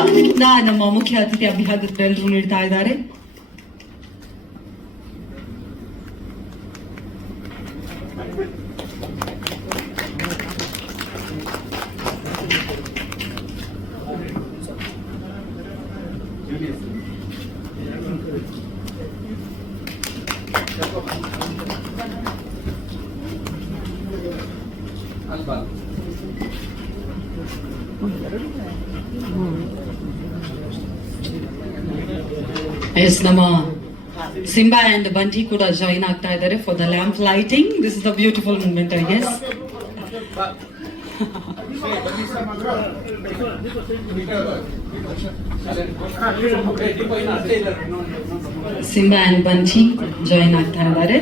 ಭಾರತದಿಂದ ನಮ್ಮ ಮುಖ್ಯ ಅತಿಥಿ ಅಭ್ಯರ್ಥಿಗಳೆಲ್ಲರೂ ನೀಡ್ತಾ ಇದ್ದಾರೆ. ಎಸ್, ನಮ್ಮ ಸಿಂಬಾ ಅಂಡ್ ಬಂಟಿ ಕೂಡ ಜಾಯಿನ್ ಆಗ್ತಾ ಇದ್ದಾರೆ for the lamp lighting. This is the beautiful moment, I guess. Simba and Bunty join ಆಗ್ತಾ ಇದ್ದಾರೆ.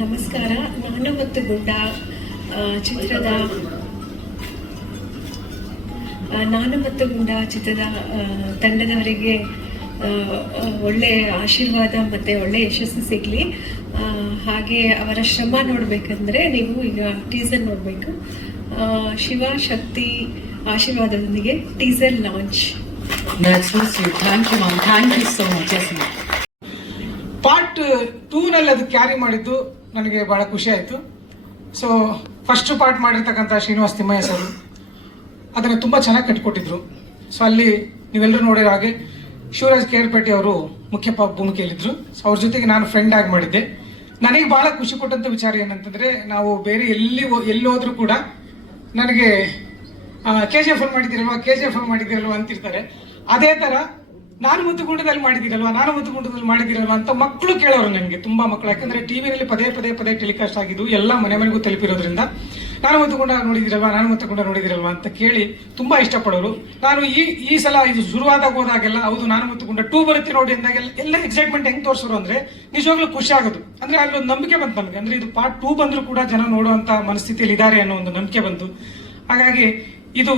ನಮಸ್ಕಾರ. ನಾನು ಮತ್ತು ಗುಂಡ ಚಿತ್ರದ ತಂಡದವರಿಗೆ ಒಳ್ಳೆ ಆಶೀರ್ವಾದ ಮತ್ತು ಒಳ್ಳೆ ಯಶಸ್ಸು ಸಿಗಲಿ. ಹಾಗೆ ಅವರ ಶ್ರಮ ನೋಡಬೇಕಂದ್ರೆ ನೀವು ಈಗ ಟೀಸರ್ ನೋಡಬೇಕು. ಶಿವ ಶಕ್ತಿ ಆಶೀರ್ವಾದದೊಂದಿಗೆ ಟೀಸರ್ ಲಾಂಚ್. ಪಾರ್ಟ್ 2 ನಲ್ಲಿ ಅದು ಕ್ಯಾರಿ ಮಾಡಿದ್ದು ನನಗೆ ಬಹಳ ಖುಷಿ ಆಯಿತು. ಸೊ ಫಸ್ಟ್ ಪಾರ್ಟ್ ಮಾಡಿರ್ತಕ್ಕಂಥ ಶ್ರೀನಿವಾಸ್ ತಿಮ್ಮಯ್ಯ ಸರ್ ಅದನ್ನು ತುಂಬ ಚೆನ್ನಾಗಿ ಕಟ್ಟಿಕೊಟ್ಟಿದ್ರು. ಸೊ ಅಲ್ಲಿ ನೀವೆಲ್ಲರೂ ನೋಡಿರೋ ಹಾಗೆ ಶಿವರಾಜ್ ಕೇರ್ಪೇಟೆ ಅವರು ಮುಖ್ಯ ಭೂಮಿಕೆಯಲ್ಲಿದ್ದರು. ಸೊ ಅವ್ರ ಜೊತೆಗೆ ನಾನು ಫ್ರೆಂಡ್ ಆಗಿ ಮಾಡಿದ್ದೆ. ನನಗೆ ಬಹಳ ಖುಷಿ ಕೊಟ್ಟಂಥ ವಿಚಾರ ಏನಂತಂದರೆ, ನಾವು ಬೇರೆ ಎಲ್ಲಿ ಹೋದ್ರೂ ಕೂಡ ನನಗೆ KGF ಮಾಡಿದ್ದೀರಲ್ವ ಅಂತಿರ್ತಾರೆ. ಅದೇ ಥರ ನಾನು ಮುತ್ತುಗುಂಡದಲ್ಲಿ ಮಾಡಿದ್ದೀರಲ್ವ ಅಂತ ಮಕ್ಕಳು ಕೇಳೋರು ನನಗೆ, ತುಂಬಾ ಮಕ್ಕಳು. ಯಾಕಂದ್ರೆ ಟಿವಿನಲ್ಲಿ ಪದೇ ಟೆಲಿಕಾಸ್ಟ್ ಆಗಿದ್ದು ಎಲ್ಲ ಮನೆಗೂ ತಲುಪಿರೋದ್ರಿಂದ ನಾನು ಮುತ್ತುಗುಂಡ ನೋಡಿದಿರಲ್ವಾ ಅಂತ ಕೇಳಿ ತುಂಬಾ ಇಷ್ಟಪಡೋರು. ನಾನು ಈ ಸಲ ಇದು ಶುರುವಾದಾಗ ಹೋದಾಗೆಲ್ಲ ಹೌದು ನಾನು ಮುತ್ತುಗುಂಡ 2 ಬರುತ್ತೆ ನೋಡಿ ಅಂದಾಗೆಲ್ಲ ಎಲ್ಲ ಎಕ್ಸೈಟ್ಮೆಂಟ್ ಹೆಂಗ್ ತೋರಿಸೋರು ಅಂದ್ರೆ ನಿಜವಾಗ್ಲೂ ಖುಷಿ ಆಗೋದು. ಅಂದ್ರೆ ಅಲ್ಲೊಂದು ನಂಬಿಕೆ ಬಂತು ನಮಗೆ, ಅಂದ್ರೆ ಇದು ಪಾರ್ಟ್ 2 ಬಂದ್ರು ಕೂಡ ಜನ ನೋಡುವಂತ ಮನಸ್ಥಿತಿಯಲ್ಲಿ ಇದ್ದಾರೆ ಅನ್ನೋ ಒಂದು ನಂಬಿಕೆ ಬಂತು. ಹಾಗಾಗಿ ಇದು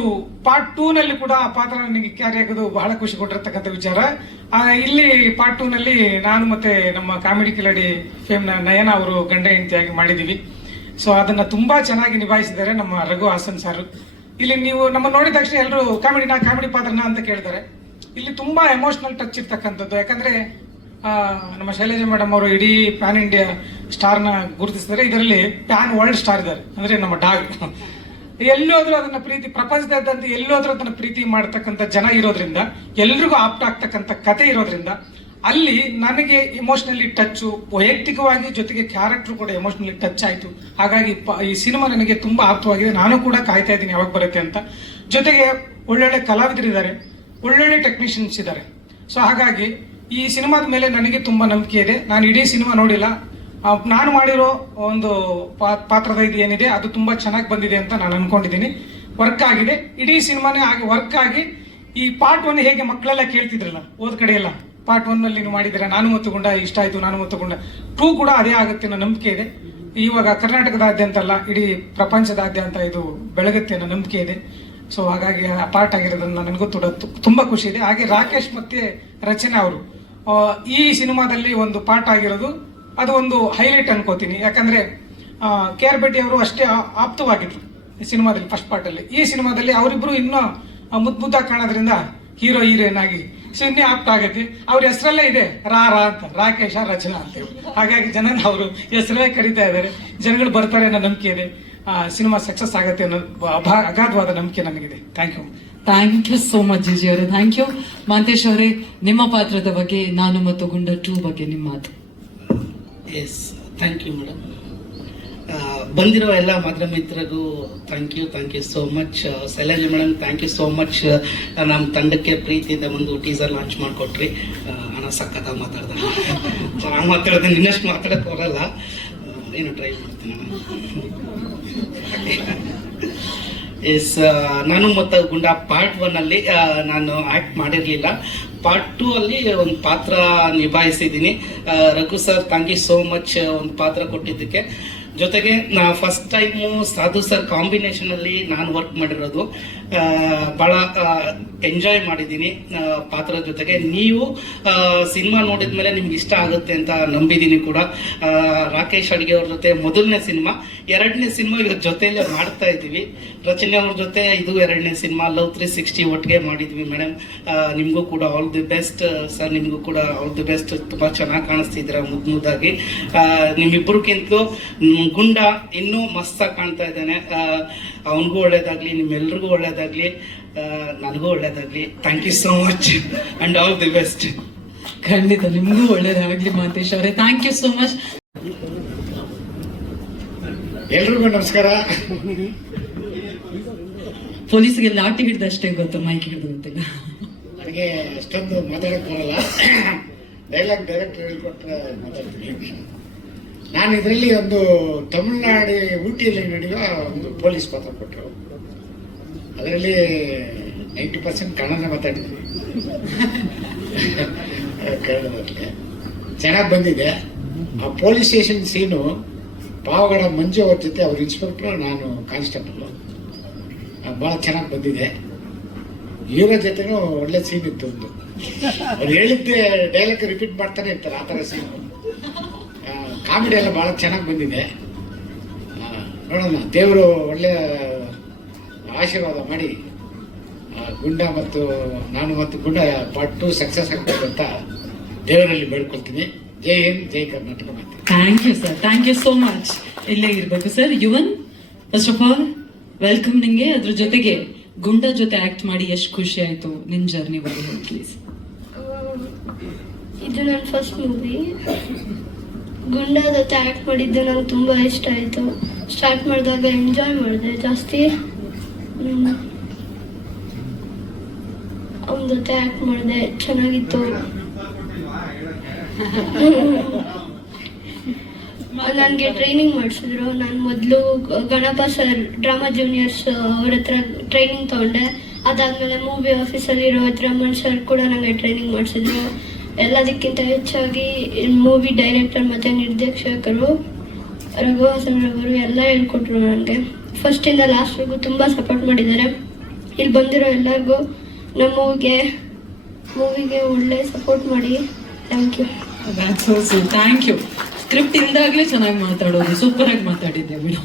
ಪಾರ್ಟ್ 2 ನಲ್ಲಿ ಕೂಡ ಆ ಪಾತ್ರ ನನಗೆ ಕ್ಯಾರಿ ಆಗೋದು ಬಹಳ ಖುಷಿ ಕೊಟ್ಟಿರ್ತಕ್ಕಂಥ ವಿಚಾರ. ಇಲ್ಲಿ ಪಾರ್ಟ್ 2 ನಲ್ಲಿ ನಾನು ಮತ್ತೆ ನಮ್ಮ ಕಾಮಿಡಿ ಕಿಲಾಡಿ ಫೇಮ್ನ ನಯನ ಅವರು ಗಂಡ ಹೆಂಡತಿಯಾಗಿ ಮಾಡಿದೀವಿ. ಸೊ ಅದನ್ನ ತುಂಬಾ ಚೆನ್ನಾಗಿ ನಿಭಾಯಿಸಿದ್ದಾರೆ ನಮ್ಮ ರಘು ಹಾಸನ್ ಸರ್. ಇಲ್ಲಿ ನೀವು ನಮ್ಮ ನೋಡಿದ ತಕ್ಷಣ ಎಲ್ಲರೂ ಕಾಮಿಡಿ ಪಾತ್ರನ ಅಂತ ಕೇಳ್ತಾರೆ. ಇಲ್ಲಿ ತುಂಬಾ ಎಮೋಷನಲ್ ಟಚ್ ಇರ್ತಕ್ಕಂಥದ್ದು. ಯಾಕಂದ್ರೆ ನಮ್ಮ ಶೈಲಜಾ ಮೇಡಮ್ ಅವರು ಇಡೀ ಪ್ಯಾನ್ ಇಂಡಿಯಾ ಸ್ಟಾರ್ನ ಗುರುತಿಸಿದ್ದಾರೆ. ಇದರಲ್ಲಿ ಪ್ಯಾನ್ ವರ್ಲ್ಡ್ ಸ್ಟಾರ್ ಇದ್ದಾರೆ, ಅಂದ್ರೆ ನಮ್ಮ ಡಾಗ್. ಎಲ್ಲೋದ್ರೂ ಅದನ್ನ ಪ್ರೀತಿ, ಪ್ರಪಂಚದಾದ್ಯಂತ ಎಲ್ಲೋದ್ರೂ ಅದನ್ನ ಪ್ರೀತಿ ಮಾಡತಕ್ಕಂಥ ಜನ ಇರೋದ್ರಿಂದ, ಎಲ್ರಿಗೂ ಆಪ್ಟ್ ಆಗ್ತಕ್ಕಂಥ ಕತೆ ಇರೋದ್ರಿಂದ ಅಲ್ಲಿ ನನಗೆ ಇಮೋಷನಲಿ ಟಚ್ಚು, ವೈಯಕ್ತಿಕವಾಗಿ ಜೊತೆಗೆ ಕ್ಯಾರೆಕ್ಟರ್ ಕೂಡ ಎಮೋಷನಲಿ ಟಚ್ ಆಯಿತು. ಹಾಗಾಗಿ ಈ ಸಿನಿಮಾ ನನಗೆ ತುಂಬಾ ಆಪ್ತವಾಗಿದೆ. ನಾನು ಕೂಡ ಕಾಯ್ತಾ ಇದ್ದೀನಿ ಯಾವಾಗ ಬರುತ್ತೆ ಅಂತ. ಜೊತೆಗೆ ಒಳ್ಳೊಳ್ಳೆ ಕಲಾವಿದರಿದ್ದಾರೆ, ಒಳ್ಳೊಳ್ಳೆ ಟೆಕ್ನಿಷಿಯನ್ಸ್ ಇದ್ದಾರೆ. ಸೊ ಹಾಗಾಗಿ ಈ ಸಿನಿಮಾದ ಮೇಲೆ ನನಗೆ ತುಂಬಾ ನಂಬಿಕೆ ಇದೆ. ನಾನು ಇಡೀ ಸಿನಿಮಾ ನೋಡಿಲ್ಲ, ನಾನು ಮಾಡಿರೋ ಒಂದು ಪಾತ್ರದ ಇದು ಏನಿದೆ ಅದು ತುಂಬಾ ಚೆನ್ನಾಗಿ ಬಂದಿದೆ ಅಂತ ನಾನು ಅನ್ಕೊಂಡಿದ್ದೀನಿ. ವರ್ಕ್ ಆಗಿದೆ, ಇಡೀ ಸಿನಿಮಾನೇ ಆಗಿ ವರ್ಕ್ ಆಗಿ. ಈ ಪಾರ್ಟ್ 1 ಹೇಗೆ ಮಕ್ಕಳೆಲ್ಲ ಕೇಳ್ತಿದ್ರಲ್ಲ ಓದ್ ಕಡೆ ಎಲ್ಲ, ಪಾರ್ಟ್ 1 ನಲ್ಲಿ ನೀವು ಮಾಡಿದ್ದೀರಾ, ನಾನು ಮುತ್ತುಗುಂಡ ಇಷ್ಟ ಆಯ್ತು, ನಾನು ಮುತ್ತುಗುಂಡ 2 ಕೂಡ ಅದೇ ಆಗುತ್ತೆ ಅನ್ನೋ ನಂಬಿಕೆ ಇದೆ. ಇವಾಗ ಕರ್ನಾಟಕದಾದ್ಯಂತ ಅಲ್ಲ, ಇಡೀ ಪ್ರಪಂಚದಾದ್ಯಂತ ಇದು ಬೆಳಗುತ್ತೆ ಅನ್ನೋ ನಂಬಿಕೆ ಇದೆ. ಸೊ ಹಾಗಾಗಿ ಆ ಪಾರ್ಟ್ ಆಗಿರೋದನ್ನ ನನಗೂ ತುಂಬಾ ಖುಷಿ ಇದೆ. ಹಾಗೆ ರಾಕೇಶ್ ಮತ್ತೆ ರಚನಾ ಅವರು ಈ ಸಿನಿಮಾದಲ್ಲಿ ಒಂದು ಪಾರ್ಟ್ ಆಗಿರೋದು ಅದು ಒಂದು ಹೈಲೈಟ್ ಅನ್ಕೋತೀನಿ. ಯಾಕಂದ್ರೆ KR ಅವರು ಅಷ್ಟೇ ಆಪ್ತವಾಗಿದ್ರು ಈ ಸಿನಿಮಾದಲ್ಲಿ ಫಸ್ಟ್ ಪಾರ್ಟ್ ಅಲ್ಲಿ. ಈ ಸಿನಿಮಾದಲ್ಲಿ ಅವರಿಬ್ರು ಇನ್ನೂ ಮುದ್ದಾಗಿ ಕಾಣೋದ್ರಿಂದ ಹೀರೋ ಹೀರೋಯಿನ್ ಆಗಿ ಸೊ ಇನ್ನೇ ಆಪ್ತ ಆಗೈತಿ. ಅವ್ರ ಹೆಸರಲ್ಲೇ ಇದೆ ರಾ ಅಂತ, ರಾಕೇಶ ರಚನಾ ಅಂತೇಳಿ. ಹಾಗಾಗಿ ಜನ ಅವರು ಹೆಸರೇ ಕರೀತಾ ಇದ್ದಾರೆ. ಜನಗಳು ಬರ್ತಾರೆ ಅನ್ನೋ ನಂಬಿಕೆ ಇದೆ. ಸಿನಿಮಾ ಸಕ್ಸಸ್ ಆಗತ್ತೆ ಅನ್ನೋ ಅಗಾಧವಾದ ನಂಬಿಕೆ ನನಗಿದೆ. ಥ್ಯಾಂಕ್ ಯು ಸೋ ಮಚ್ ಜಿಜಿ ಅವರೇ. Thank you. ಮಾಂತೇಶ್ ಅವರೇ, ನಿಮ್ಮ ಪಾತ್ರದ ಬಗ್ಗೆ, ನಾನು ಮತ್ತು ಗುಂಡ 2 ಬಗ್ಗೆ ನಿಮ್ಮ ಮಾತು. Yes, thank you madam. ಬಂದಿರೋ ಎಲ್ಲ ಮಾಧ್ಯಮ ಮಿತ್ರರಿಗೂ thank you so much. Shailaja madam thank you so much. ನಮ್ಮ ತಂಡಕ್ಕೆ ಪ್ರೀತಿಯಿಂದ ಒಂದು ಟೀಸರ್ ಲಾಂಚ್ ಮಾಡಿಕೊಟ್ರಿ. ಹಣ ಸಖತ್ತಾಗಿ ಮಾತಾಡೋದು ಇನ್ನಷ್ಟು ಮಾತಾಡೋಕ್ಕೆ ಬರಲ್ಲ, ಏನು ಟ್ರೈ ಮಾಡ್ತೀನಿ ನಾನು. ಎಸ್, ನಾನು ಮತ್ತು ಗುಂಡ ಪಾರ್ಟ್ 1 ಅಲ್ಲಿ ನಾನು ಆ್ಯಕ್ಟ್ ಮಾಡಿರಲಿಲ್ಲ. ಪಾರ್ಟ್ 2 ಅಲ್ಲಿ ಒಂದು ಪಾತ್ರ ನಿಭಾಯಿಸಿದ್ದೀನಿ. Raghu sir thank you so much ಒಂದು ಪಾತ್ರ ಕೊಟ್ಟಿದ್ದಕ್ಕೆ. ಜೊತೆಗೆ ಫಸ್ಟ್ ಟೈಮು ಸಾಧು ಸರ್ ಕಾಂಬಿನೇಷನಲ್ಲಿ ನಾನು ವರ್ಕ್ ಮಾಡಿರೋದು. ಭಾಳ ಎಂಜಾಯ್ ಮಾಡಿದ್ದೀನಿ ಪಾತ್ರದ ಜೊತೆಗೆ. ನೀವು ಸಿನಿಮಾ ನೋಡಿದ ಮೇಲೆ ನಿಮ್ಗೆ ಇಷ್ಟ ಆಗುತ್ತೆ ಅಂತ ನಂಬಿದ್ದೀನಿ ಕೂಡ. ರಾಕೇಶ್ ಅಡಿಗೆ ಅವ್ರ ಜೊತೆ ಮೊದಲನೇ ಸಿನಿಮಾ, 2ನೇ ಸಿನಿಮಾ ಇವ್ರ ಜೊತೆಯಲ್ಲೇ ಮಾಡ್ತಾ ಇದ್ದೀವಿ. ರಚನೆ ಅವ್ರ ಜೊತೆ ಇದು 2ನೇ ಸಿನಿಮಾ. ಲವ್ 360 ಒಟ್ಟಿಗೆ ಮಾಡಿದ್ವಿ ಮೇಡಮ್. ನಿಮಗೂ ಕೂಡ ಆಲ್ ದಿ ಬೆಸ್ಟ್ ಸರ್, ನಿಮಗೂ ಕೂಡ ಆಲ್ ದಿ ಬೆಸ್ಟ್. ತುಂಬ ಚೆನ್ನಾಗಿ ಕಾಣಿಸ್ತಿದ್ದೀರಾ ಮುದ್ದಾಗಿ. ನಿಮ್ಮಿಬ್ಬರಿಗಿಂತಲೂ ಗುಂಡ ಇನ್ನೂ ಮಸ್ತಾಗಿ ಕಾಣ್ತಾ ಇದ್ದಾನೆ. ಅವನಿಗೂ ಒಳ್ಳೇದಾಗಲಿ, ನಿಮ್ಮೆಲ್ರಿಗೂ ಒಳ್ಳೇದಾಗಲಿ, ನನಗೂ ಒಳ್ಳೇದಾಗಲಿ. Thank you so much and all the best. ಖಂಡಿತ ನಿಮಗೂ ಒಳ್ಳೇದಾಗ್ಲಿ ಮಾಂತೇಶ್ ಅವರೇ. Thank you so much. ಎಲ್ರಿಗೂ ನಮಸ್ಕಾರ. ಪೊಲೀಸ್ಗೆ ಲಾಠಿ ಹಿಡ್ದಷ್ಟೇ ಗೊತ್ತು, ಮೈಕ್ ಹಿಡಿದು ಗೊತ್ತಿಲ್ಲ. ನನಗೆ ಅಷ್ಟೊಂದು ಮಾತಾಡಕ್ಕೆ ಬರಲ್ಲ. ಡೈಲಾಗ್ ಡೈರೆಕ್ಟರ್ ಹೇಳ್ಕೊಟ್ರೆ ಮಾತಾಡ್ತೀನಿ. ನಾನು ಇದರಲ್ಲಿ ಒಂದು ತಮಿಳ್ನಾಡು ಊಟಿಯಲ್ಲಿ ನಡೆಯುವ ಒಂದು ಪೊಲೀಸ್ ಪಾತ್ರ ಕೊಟ್ಟರು. ಅದರಲ್ಲಿ 90% ಕನ್ನಡ ಮಾತಾಡಿದ್ವಿ. ಕನ್ನಡದಲ್ಲಿ ಚೆನ್ನಾಗಿ ಬಂದಿದೆ. ಆ ಪೊಲೀಸ್ ಸ್ಟೇಷನ್ ಸೀನು ಪಾವಗಡ ಮಂಜು ಅವ್ರ ಜೊತೆ, ಅವ್ರ ಇನ್ಸ್ಪೆಕ್ಟರ್, ನಾನು ಕಾನ್ಸ್ಟೇಬಲ್, ಭಾಳ ಚೆನ್ನಾಗಿ ಬಂದಿದೆ. ಇವರ ಜೊತೆನೂ ಒಳ್ಳೆ ಸೀನ್ ಇತ್ತು. ಒಂದು ಅವ್ರು ಹೇಳಿದ್ದೆ ಡೈಲಾಗ್ ರಿಪೀಟ್ ಮಾಡ್ತಾನೆ ಇರ್ತಾರೆ, ಆ ಥರ ಸೀನು. ಕಾಮಿಡಿ ಎಲ್ಲ ಭಾಳ ಚೆನ್ನಾಗಿ ಬಂದಿದೆ. ನೋಡೋಣ, ದೇವರು ಒಳ್ಳೆ ಆಶೀರ್ವಾದ ಮಾಡಿ ಗುಂಡ ಮತ್ತು ನಾನು ಮತ್ತು ಗುಂಡ ಪಾರ್ಟ್ 2 ಸಕ್ಸಸ್ ಆಗ್ತದೆ ಅಂತ ದೇವರಲ್ಲಿ ಬೇಡ್ಕೊಳ್ತೀನಿ. Jai Hind, Jai Karnataka. Thank you sir, thank you so much. ಇಲ್ಲೇ ಇರಬೇಕು sir. Yuvan, first of all welcome ನಿಂಗೆ. ಅದ್ರ ಜೊತೆಗೆ ಗುಂಡ ಜೊತೆ ಆಕ್ಟ್ ಮಾಡಿ ಎಷ್ಟು ಖುಷಿ ಆಯ್ತು, ನಿನ್ ಜರ್ನಿ ಬಗ್ಗೆ ಹೇಳಿ ಪ್ಲೀಸ್. ಇದು ನನ್ನ ಫಸ್ಟ್ ಮೂವಿ. ಗುಂಡ ಜೊತೆ ಆ್ಯಕ್ಟ್ ಮಾಡಿದ್ದು ನಂಗೆ ತುಂಬ ಇಷ್ಟ ಆಯಿತು. ಸ್ಟಾರ್ಟ್ ಮಾಡಿದಾಗ ಎಂಜಾಯ್ ಮಾಡಿದೆ ಜಾಸ್ತಿ. ಅವನ ಜೊತೆ ಆ್ಯಕ್ಟ್ ಮಾಡಿದೆ, ಚೆನ್ನಾಗಿತ್ತು. ನನಗೆ ಟ್ರೈನಿಂಗ್ ಮಾಡಿಸಿದ್ರು. ನಾನು ಮೊದಲು ಗಣಪ ಸರ್ ಡ್ರಾಮಾ ಜೂನಿಯರ್ಸ್ ಅವ್ರ ಹತ್ರ ಟ್ರೈನಿಂಗ್ ತೊಗೊಂಡೆ. ಅದಾದಮೇಲೆ ಮೂವಿ ಆಫೀಸಲ್ಲಿರೋ ರಮಣ್ ಸರ್ ಕೂಡ ನನಗೆ ಟ್ರೈನಿಂಗ್ ಮಾಡಿಸಿದ್ರು. ಎಲ್ಲದಕ್ಕಿಂತ ಹೆಚ್ಚಾಗಿ ಮೂವಿ ಡೈರೆಕ್ಟರ್ ಮತ್ತು ನಿರ್ದೇಶಕರು ರಘುಹಾಸನ್ ಅವರು ಎಲ್ಲ ಹೇಳ್ಕೊಟ್ರು ನನಗೆ. ಫಸ್ಟಿಂದ ಲಾಸ್ಟ್ವರೆಗೂ ತುಂಬ ಸಪೋರ್ಟ್ ಮಾಡಿದ್ದಾರೆ. ಇಲ್ಲಿ ಬಂದಿರೋ ಎಲ್ಲರಿಗೂ ನಮ್ಮ ಮೂವಿಗೆ ಒಳ್ಳೆ ಸಪೋರ್ಟ್ ಮಾಡಿ. Thank you. Thank you. Script ಇಲ್ದಾಗ್ಲೇ ಚೆನ್ನಾಗಿ ಮಾತಾಡೋದು, ಸೂಪರ್ ಆಗಿ ಮಾತಾಡಿದ್ದೆ ಬಿಡು.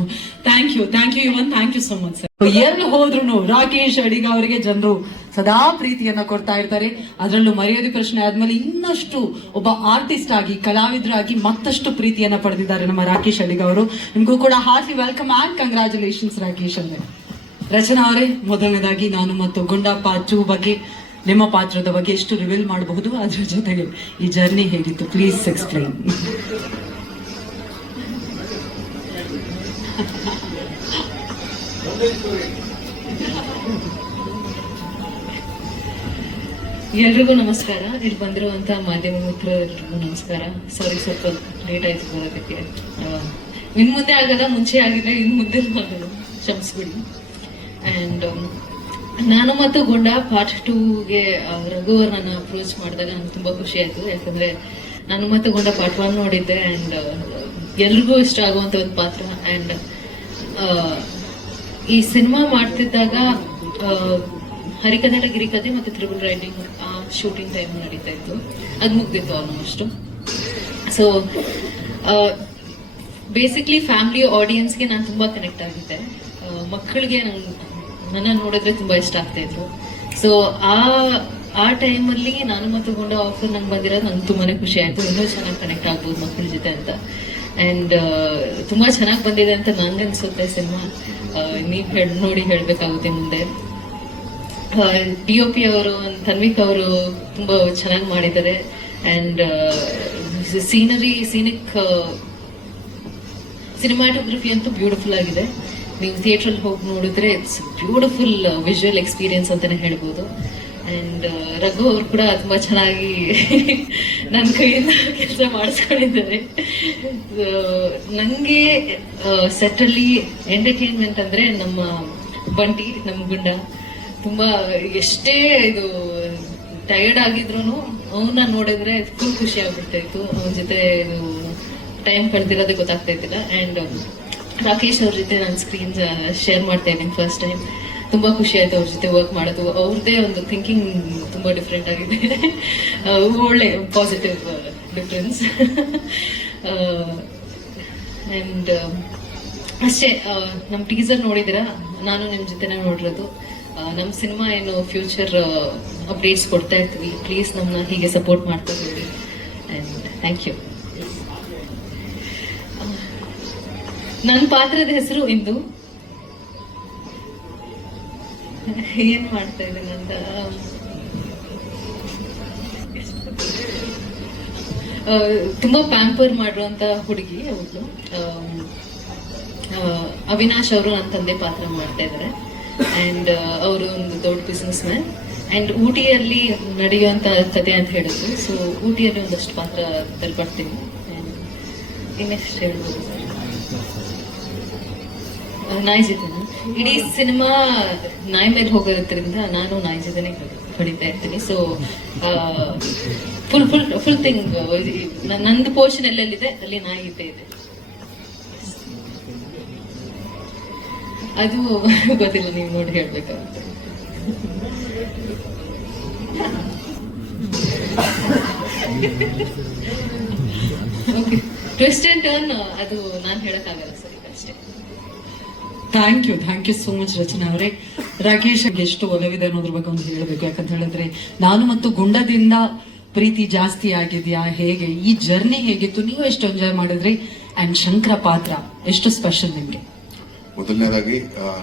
Thank you Yuvan, thank you so much sir. ಎಲ್ಲಿ ಹೋದ್ರು ರಾಕೇಶ್ ಅಡಿಗ ಅವರಿಗೆ ಜನರು ಸದಾ ಪ್ರೀತಿಯನ್ನ ಕೊಡ್ತಾ ಇರ್ತಾರೆ. ಅದರಲ್ಲೂ ಮರ್ಯಾದೆ ಪ್ರಶ್ನೆ ಆದ್ಮೇಲೆ ಇನ್ನಷ್ಟು ಒಬ್ಬ ಆರ್ಟಿಸ್ಟ್ ಆಗಿ, ಕಲಾವಿದರಾಗಿ ಮತ್ತಷ್ಟು ಪ್ರೀತಿಯನ್ನ ಪಡೆದಿದ್ದಾರೆ ನಮ್ಮ ರಾಕೇಶ್ ಅಡಿಗ ಅವರು. ನಿಮಗೂ ಕೂಡ heartly welcome and congratulations Rakesh ಅವರೇ. ರಚನಾ ಅವರೇ, ಮೊದಲನೇದಾಗಿ ನಾನು ಮತ್ತು ಗುಂಡ ಪಾರ್ಟ್ 2 ಬಗ್ಗೆ, ನಿಮ್ಮ ಪಾತ್ರದ ಬಗ್ಗೆ ಎಷ್ಟು ರಿವೀಲ್ ಮಾಡಬಹುದು, ಅದ್ರ ಜೊತೆಗೆ ಈ ಜರ್ನಿ ಹೇಗಿತ್ತು, ಪ್ಲೀಸ್ ಎಕ್ಸ್ಪ್ಲೈನ್. ಎಲ್ರಿಗೂ ನಮಸ್ಕಾರ. ಇಲ್ಲಿ ಬಂದಿರುವಂಥ ಮಾಧ್ಯಮ ಮಿತ್ರರಿಗೂ ನಮಸ್ಕಾರ. ಸಾರಿ, ಸ್ವಲ್ಪ ಲೇಟ್ ಆಯ್ತು ಬರೋದಕ್ಕೆ. ಇನ್ನು ಮುಂದೆ ಆಗದ, ಮುಂಚೆ ಆಗಿದ್ರೆ ಇನ್ನು ಮುಂದೆ ಆಗೋದು, ಕ್ಷಮಿಸ್ಬಿಡಿ. ಆ್ಯಂಡ್ ನಾನು ಮತ್ತು ಗುಂಡ ಪಾರ್ಟ್ 2ಗೆ ರಘು ಅವ್ರು ನನ್ನ ಅಪ್ರೋಚ್ ಮಾಡಿದಾಗ ನನಗೆ ತುಂಬ ಖುಷಿ ಆಯಿತು. ಯಾಕಂದರೆ ನಾನು ಮತ್ತು ಗುಂಡ ಪಾರ್ಟ್ 1 ನೋಡಿದ್ದೆ. ಆ್ಯಂಡ್ ಎಲ್ರಿಗೂ ಇಷ್ಟ ಆಗುವಂಥ ಒಂದು ಪಾತ್ರ. ಆ್ಯಂಡ್ ಈ ಸಿನಿಮಾ ಮಾಡ್ತಿದ್ದಾಗ ಹರಿಕಥೆ ಗಿರಿಕಥೆ ಮತ್ತು ತ್ರಿಬಲ್ ರೈಟಿಂಗ್ ಆ ಶೂಟಿಂಗ್ ಟೈಮ್ ನಡೀತಾ ಇತ್ತು. ಅದು ಮುಗ್ದಿತ್ತು ಆಲ್ಮೋಸ್ಟ್. ಸೊ ಬೇಸಿಕ್ಲಿ ಫ್ಯಾಮಿಲಿ ಆಡಿಯನ್ಸ್ಗೆ ನಾನು ತುಂಬ ಕನೆಕ್ಟ್ ಆಗಿದ್ದೆ. ಮಕ್ಕಳಿಗೆ ನನ್ನ ನೋಡಿದ್ರೆ ತುಂಬ ಇಷ್ಟ ಆಗ್ತಾ ಇದ್ರು. ಸೊ ಆ ಟೈಮಲ್ಲಿ ನಾನು ಮತ್ತು ಗುಂಡ ಆಫರ್ ನಂಗೆ ಬಂದಿರೋದು ನಂಗೆ ತುಂಬಾ ಖುಷಿ ಆಯಿತು. ಇನ್ನೂ ಚೆನ್ನಾಗಿ ಕನೆಕ್ಟ್ ಆಗ್ಬೋದು ಮಕ್ಕಳ ಜೊತೆ ಅಂತ. ಆ್ಯಂಡ್ ತುಂಬ ಚೆನ್ನಾಗಿ ಬಂದಿದೆ ಅಂತ ನಂಗೆ ಅನಿಸುತ್ತೆ ಸಿನಿಮಾ. ನೀವು ನೋಡಿ ಹೇಳಬೇಕಾಗುತ್ತೆ ಮುಂದೆ. DOP ಅವರು, ತನ್ವಿಕ್ ಅವರು ತುಂಬ ಚೆನ್ನಾಗಿ ಮಾಡಿದ್ದಾರೆ. ಆ್ಯಂಡ್ ಸಿನಿಮಾಟೋಗ್ರಫಿ ಅಂತೂ ಬ್ಯೂಟಿಫುಲ್ ಆಗಿದೆ. ನೀವು ಥಿಯೇಟ್ರಲ್ಲಿ ಹೋಗಿ ನೋಡಿದ್ರೆ ಇಟ್ಸ್ ಬ್ಯೂಟಿಫುಲ್ ವಿಜುವಲ್ ಎಕ್ಸ್ಪೀರಿಯನ್ಸ್ ಅಂತಲೇ ಹೇಳ್ಬೋದು. ಆ್ಯಂಡ್ ರಘು ಅವರು ಕೂಡ ತುಂಬ ಚೆನ್ನಾಗಿ ನನ್ನ ಕೈಯಿಂದ ಕೆಲಸ ಮಾಡಿಸ್ಕೊಂಡಿದ್ದಾರೆ. ನನಗೆ ಸೆಟ್ಟಲ್ಲಿ ಎಂಟರ್ಟೈನ್ಮೆಂಟ್ ಅಂದರೆ ನಮ್ಮ ಬಂಟಿ, ನಮ್ಮ ಗುಂಡ ತುಂಬ ಎಷ್ಟೇ ಇದು ಟಯರ್ಡ್ ಆಗಿದ್ರು ಅವನ್ನ ನೋಡಿದ್ರೆ ಫುಲ್ ಖುಷಿ ಆಗ್ಬಿಡ್ತಾ ಇತ್ತು. ಅವನ ಜೊತೆ ಇದು ಟೈಮ್ ಕಳೆದಿರೋದೇ ಗೊತ್ತಾಗ್ತಾ ಇದ್ದಿಲ್ಲ. ಆ್ಯಂಡ್ ರಾಕೇಶ್ ಅವ್ರ ಜೊತೆ ನಾನು ಸ್ಕ್ರೀನ್ ಶೇರ್ ಮಾಡ್ತಾ ಇದ್ದೀನಿ ಫಸ್ಟ್ ಟೈಮ್. ತುಂಬಾ ಖುಷಿ ಆಯ್ತು ಅವ್ರ ಜೊತೆ ವರ್ಕ್ ಮಾಡೋದು. ಅವ್ರದ್ದೇ ಒಂದು ಥಿಂಕಿಂಗ್ ತುಂಬಾ ಡಿಫ್ರೆಂಟ್ ಆಗಿದೆ. ಒಳ್ಳೆ ಪಾಸಿಟಿವ್ ಡಿಫ್ರೆನ್ಸ್. ಆ್ಯಂಡ್ ಅಷ್ಟೇ, ನಮ್ಮ ಟೀಸರ್ ನೋಡಿದಿರಾ, ನಾನು ನಿಮ್ಮ ಜೊತೆನೇ ನೋಡಿರೋದು. ನಮ್ಮ ಸಿನಿಮಾ ಏನು ಫ್ಯೂಚರ್ ಅಪ್ಡೇಟ್ಸ್ ಕೊಡ್ತಾ ಇರ್ತೀವಿ. ಪ್ಲೀಸ್ ನಮ್ಮನ್ನ ಹೀಗೆ ಸಪೋರ್ಟ್ ಮಾಡ್ತಾ ಇದ್ದೀವಿ. And thank you. ನನ್ನ ಪಾತ್ರದ ಹೆಸರು ಇಂದು. ಏನ್ ಮಾಡ್ತಾ ಇದ್ದೀನಿ ಅಂತ, ತುಂಬಾ ಪ್ಯಾಂಪರ್ ಮಾಡುವಂತ ಹುಡುಗಿ ಅವಳು. ಅವಿನಾಶ್ ಅವರು ನನ್ನ ತಂದೆ ಪಾತ್ರ ಮಾಡ್ತಾ ಇದ್ದಾರೆ. ಅಂಡ್ ಅವರು ಒಂದು ದೊಡ್ಡ ಬಿಸ್ನೆಸ್ ಮ್ಯಾನ್. ಅಂಡ್ ಊಟಿಯಲ್ಲಿ ನಡೆಯುವಂತ ಕಥೆ ಅಂತ ಹೇಳಿದ್ರು. ಸೊ ಊಟಿಯಲ್ಲಿ ಒಂದಷ್ಟು ಪಾತ್ರ ತಲ್ಪಡ್ತೀನಿ. ಇನ್ನೆಷ್ಟು ಹೇಳ್ಬೋದು ಸರ್, ನಾಯಿ ಜೊತೆನ ಇಡೀ ಸಿನಿಮಾ ನಾಯಿ ಮೇಲೆ ಹೋಗೋದ್ರಿಂದ ನಾನು ನಾಯಿ ಜೊತೆನೆ ಹೊಡಿತಾ ಇರ್ತೀನಿ. ಸೊ ಫುಲ್ ಥಿಂಗ್ ನಂದು ಪೋರ್ಷನ್ ಎಲ್ಲೆಲ್ಲಿದೆ ಅಲ್ಲಿ ನಾಯಿ ಇದ್ದೇ ಇದೆ. ಅದು ಗೊತ್ತಿಲ್ಲ, ನೀವು ನೋಡಿ ಹೇಳ್ಬೇಕಾಗುತ್ತೆ. ಓಕೆ, ಟ್ವಿಸ್ಟ್ ಅಂಡ್ ಟರ್ನ್ ಅದು ನಾನು ಹೇಳಕ್ಕಾಗಲ್ಲ ಸರ್, ಅಷ್ಟೇ. ಥ್ಯಾಂಕ್ ಯು ಸೋ ಮಚ್ ರಚನಾ ಅವರೇ. ರಾಕೇಶ್ ಎಷ್ಟು ಒಲವಿದೆ ಅನ್ನೋದ್ರ ಬಗ್ಗೆ ಒಂದು ಹೇಳಬೇಕು. ಯಾಕಂತ ಹೇಳಿದ್ರೆ ನಾನು ಮತ್ತು ಗುಂಡದಿಂದ ಪ್ರೀತಿ ಜಾಸ್ತಿ ಆಗಿದೆಯಾ, ಹೇಗೆ ಈ ಜರ್ನಿ ಹೇಗಿತ್ತು, ನೀವು ಎಷ್ಟು ಎಂಜಾಯ್ ಮಾಡಿದ್ರಿ? ಅಂಡ್ ಶಂಕರ ಪಾತ್ರ ಎಷ್ಟು ಸ್ಪೆಷಲ್ ನಿಮ್ಗೆ? ಮೊದಲನೇದಾಗಿ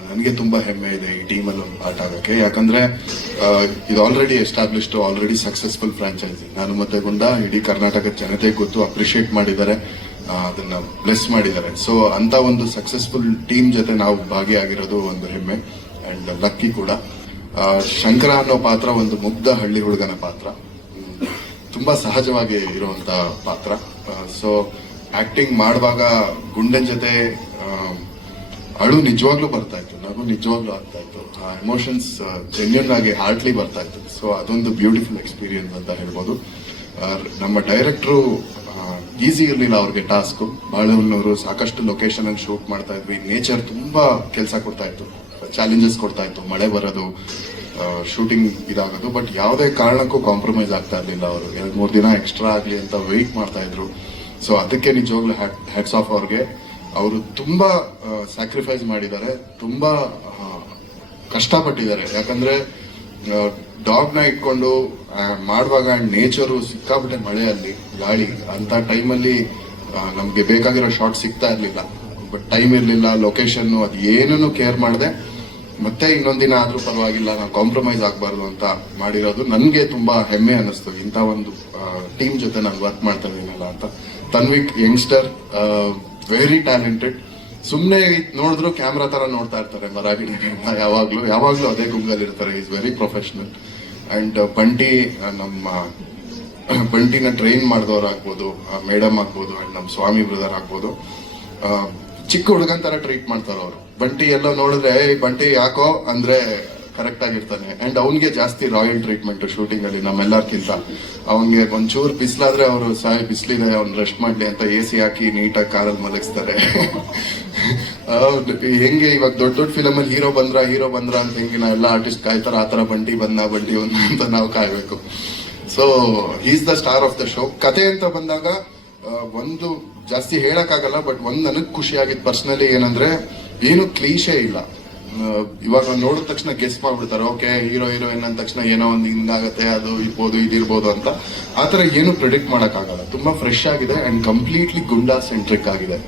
ನನಗೆ ತುಂಬಾ ಹೆಮ್ಮೆ ಇದೆ ಈ ಟೀಮಲ್ಲಿ ಒಂದು ಪಾರ್ಟ್ ಆಗಕ್ಕೆ. ಯಾಕಂದ್ರೆ ಇದು already established, already successful franchise. Naanu Matthu ಗುಂಡ ಇಡೀ ಕರ್ನಾಟಕದ ಜನತೆಗೆ ಗೊತ್ತು, ಅಪ್ರಿಶಿಯೇಟ್ ಮಾಡಿದ್ದಾರೆ, ಅದನ್ನ ಬ್ಲೆಸ್ ಮಾಡಿದ್ದಾರೆ. ಸೊ ಅಂತ ಒಂದು ಸಕ್ಸಸ್ಫುಲ್ ಟೀಮ್ ಜೊತೆ ನಾವು ಭಾಗಿಯಾಗಿರೋದು ಒಂದು ಹೆಮ್ಮೆ ಅಂಡ್ ಲಕ್ಕಿ ಕೂಡ. ಶಂಕರ ಅನ್ನೋ ಪಾತ್ರ ಒಂದು ಮುಗ್ಧ ಹಳ್ಳಿ ಹುಡುಗನ ಪಾತ್ರ, ತುಂಬಾ ಸಹಜವಾಗಿ ಇರುವಂತ ಪಾತ್ರ. ಸೊ ಆಕ್ಟಿಂಗ್ ಮಾಡುವಾಗ ಗುಂಡನ್ ಜೊತೆ ಅಳು ನಿಜವಾಗ್ಲೂ ಬರ್ತಾ ಇತ್ತು, ನಗು ನಿಜವಾಗ್ಲೂ ಆಗ್ತಾ ಇತ್ತು, ಎಮೋಷನ್ಸ್ ಜೆನ್ಯೂನ್ ಆಗಿ ಹಾರ್ಟ್ಲಿ ಬರ್ತಾ ಇತ್ತು. ಸೊ ಅದೊಂದು ಬ್ಯೂಟಿಫುಲ್ ಎಕ್ಸ್ಪೀರಿಯನ್ಸ್ ಅಂತ ಹೇಳ್ಬೋದು. ನಮ್ಮ ಡೈರೆಕ್ಟ್ರು ಈಸಿ ಇರಲಿಲ್ಲ ಅವ್ರಿಗೆ ಟಾಸ್ಕ್. ಬಾಳೂರಿನವರು ಸಾಕಷ್ಟು ಲೊಕೇಶನ್ ಅಲ್ಲಿ ಶೂಟ್ ಮಾಡ್ತಾ ಇದ್ವಿ. ನೇಚರ್ ತುಂಬಾ ಕೆಲಸ ಕೊಡ್ತಾ ಇತ್ತು, ಚಾಲೆಂಜಸ್ ಕೊಡ್ತಾ ಇತ್ತು, ಮಳೆ ಬರೋದು, ಶೂಟಿಂಗ್ ಇದಾಗೋದು. ಬಟ್ ಯಾವುದೇ ಕಾರಣಕ್ಕೂ ಕಾಂಪ್ರಮೈಸ್ ಆಗ್ತಾ ಇರ್ಲಿಲ್ಲ. ಅವರು 2-3 ದಿನ ಎಕ್ಸ್ಟ್ರಾ ಆಗ್ಲಿ ಅಂತ ವೆಯ್ಟ್ ಮಾಡ್ತಾ ಇದ್ರು. ಸೊ ಅದಕ್ಕೆ ನಿಜವಾಗ್ಲೂ ಹ್ಯಾಟ್ಸ್ ಆಫ್ ಅವ್ರಿಗೆ. ಅವರು ತುಂಬಾ ಸ್ಯಾಕ್ರಿಫೈಸ್ ಮಾಡಿದ್ದಾರೆ, ತುಂಬಾ ಕಷ್ಟಪಟ್ಟಿದ್ದಾರೆ. ಯಾಕಂದ್ರೆ ಡಾಗ್ ನ ಇಟ್ಕೊಂಡು ಮಾಡುವಾಗ ನೇಚರು ಸಿಕ್ಕಾಬಿಟ್ಟೆ, ಮಳೆಯಲ್ಲಿ ಗಾಳಿ, ಅಂತ ಟೈಮಲ್ಲಿ ನಮ್ಗೆ ಬೇಕಾಗಿರೋ ಶಾಟ್ ಸಿಗ್ತಾ ಇರ್ಲಿಲ್ಲ. ಬಟ್ ಟೈಮ್ ಇರ್ಲಿಲ್ಲ, ಲೊಕೇಶನ್, ಅದು ಏನನ್ನು ಕೇರ್ ಮಾಡದೆ ಮತ್ತೆ ಇನ್ನೊಂದಿನ ಆದ್ರೂ ಪರವಾಗಿಲ್ಲ, ನಾವು ಕಾಂಪ್ರಮೈಸ್ ಆಗಬಾರ್ದು ಅಂತ ಮಾಡಿರೋದು ನನ್ಗೆ ತುಂಬಾ ಹೆಮ್ಮೆ ಅನ್ನಿಸ್ತು. ಇಂಥ ಒಂದು ಟೀಮ್ ಜೊತೆ ನಾನು ವರ್ಕ್ ಮಾಡ್ತಾ ಇದ್ದೀನಲ್ಲ ಅಂತ. ತನ್ವಿಕ್ ಯಂಗ್ಸ್ಟರ್, ವೆರಿ ಟ್ಯಾಲೆಂಟೆಡ್. ಸುಮ್ನೆ ನೋಡಿದ್ರು ಕ್ಯಾಮ್ರಾ ತರ ನೋಡ್ತಾ ಇರ್ತಾರೆ, ಮರ ಗಿಡ ಯಾವಾಗ್ಲೂ ಅದೇ ಗುಂಗಲ್ಲಿ ಇರ್ತಾರೆ. Is very professional. ಅಂಡ್ ಬಂಟಿ, ನಮ್ಮ ಬಂಟಿನ ಟ್ರೈನ್ ಮಾಡಿದವ್ರಾಗ್ಬೋದು, ಮೇಡಮ್ ಆಗ್ಬೋದು, ಅಂಡ್ ನಮ್ಮ ಸ್ವಾಮಿ ಬ್ರದರ್ ಆಗ್ಬೋದು, ಚಿಕ್ಕ ಹುಡುಗನ್ ತರ ಟ್ರೀಟ್ ಮಾಡ್ತಾರ ಅವರು. ಬಂಟಿ ಎಲ್ಲೋ ನೋಡಿದ್ರೆ ಬಂಟಿ ಯಾಕೋ ಅಂದ್ರೆ ಕರೆಕ್ಟ್ ಆಗಿರ್ತಾನೆ. ಅಂಡ್ ಅವನ್ಗೆ ಜಾಸ್ತಿ ರಾಯಲ್ ಟ್ರೀಟ್ಮೆಂಟ್ ಶೂಟಿಂಗ್ ಅಲ್ಲಿ ನಮ್ಮೆಲ್ಲರ್ಕಿಂತ. ಅವನ್ಗೆ ಒಂಚೂರು ಬಿಸಿಲಾದ್ರೆ ಅವರು ಬಿಸಿಲಿದೆ, ಅವ್ನ್ ರೆಸ್ಟ್ ಮಾಡ್ಲಿ ಅಂತ AC ಹಾಕಿ ನೀಟಾಗಿ ಕಾರಲ್ಲಿ ಮಲಗಿಸ್ತಾರೆ. ಹೆಂಗೆ ಇವಾಗ ದೊಡ್ಡ ಫಿಲಮ್ ಅಲ್ಲಿ ಹೀರೋ ಬಂದ್ರ ಅಂತ ಹೆಂಗೆ ನಾವೆಲ್ಲ ಆರ್ಟಿಸ್ಟ್ ಕಾಯ್ತಾರ, ಆತರ ಬಂಟಿ ಬಂದ ಅಂತ ನಾವು ಕಾಯ್ಬೇಕು. So is the star of the show. ಕತೆ ಅಂತ ಬಂದಾಗ ಒಂದು ಜಾಸ್ತಿ ಹೇಳಕ್ಕಾಗಲ್ಲ, ಬಟ್ ಒಂದ್ ನನಗ್ ಖುಷಿ ಆಗಿದ್ ಪರ್ಸನಲಿ ಏನಂದ್ರೆ ಏನು ಕ್ಲೀಶೇ ಇಲ್ಲ. ಇವಾಗ ನೋಡಿದ ತಕ್ಷಣ ಗೆಸ್ ಮಾಡ್ಬಿಡ್ತಾರೆ, ಓಕೆ ಹೀರೋ ಹೀರೋಯಿನ್ ಅಂದ ತಕ್ಷಣ ಏನೋ ಒಂದು ಹಿಂಗಾಗತ್ತೆ, ಅದು ಇರ್ಬೋದು ಇದಿರ್ಬೋದು ಅಂತ. ಆತರ ಏನು ಪ್ರಿಡಿಕ್ಟ್ ಮಾಡಕ್ ಆಗಲ್ಲ. ತುಂಬಾ ಫ್ರೆಶ್ ಆಗಿದೆ ಅಂಡ್ ಕಂಪ್ಲೀಟ್ಲಿ ಗುಂಡಾ ಸೆಂಟ್ರಿಕ್ ಆಗಿದೆ.